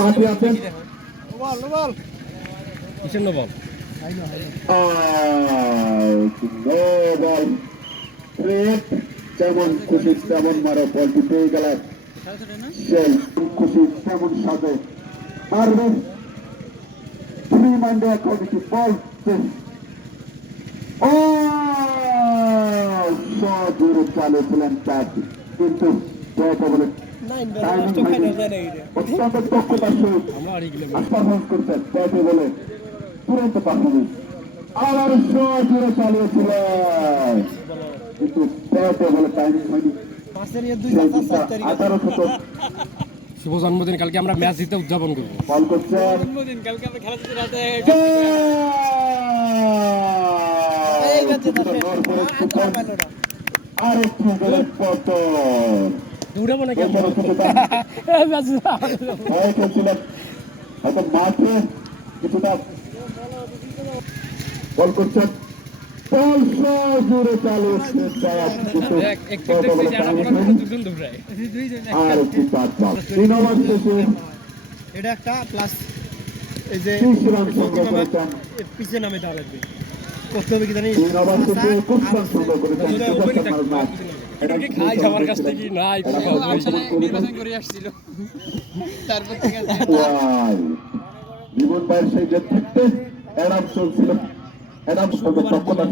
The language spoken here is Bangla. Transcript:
পাঁচে আছেন কিসের নো বল? No ball. যেমন খুশি তেমন মারো, বলটি পেয়ে গেলেন সেই খুশি তেমন সাজে মারবেন। থ্রি মাইন্ডে কমিটি বল জোরে চালিয়েছিলেন ক্যাচ, কিন্তু বলে অত্যন্ত দক্ষতার সহিত পারফরমেন্স করছেন ব্যাটে বলে তুরন্ত পারফরমেন্স। আবার জোরে চালিয়েছিলেন, কিন্তু ব্যাটে বলে টাইমিং হয়নি। 18 শতক শুভ জন্মদিন, কালকে আমরা ম্যাচ জিতে উদযাপন করবো। বল করছেন কালকে আমরা খেলা জিতে রাতে আরেকটি গোলের পতন। দৌড়াবো নাকি আমরা? ভয় খেলছিলেন হয়তো মাঠে কিছুটা। বল করছেন, বল জোরে চালিয়েছেন আর একটি চার বল। 3 ওভার শেষে এটা একটা প্লাস এই যে 30 রান সংগ্রহ করেছেন। পিছে নামে দেওয়া লাগবে, করতে হবে কি জানি। 3 ওভার শেষে 25 রান সংগ্রহ করেছেন। এটা কি খাই আমার কাছ থেকে নাই, নির্বাচন করে আসছিল তারপর থেকে জীবন ভাইয়ের সেই নেতৃত্বে অ্যাডাম চলছিল। অ্যাডাম দক্ষতা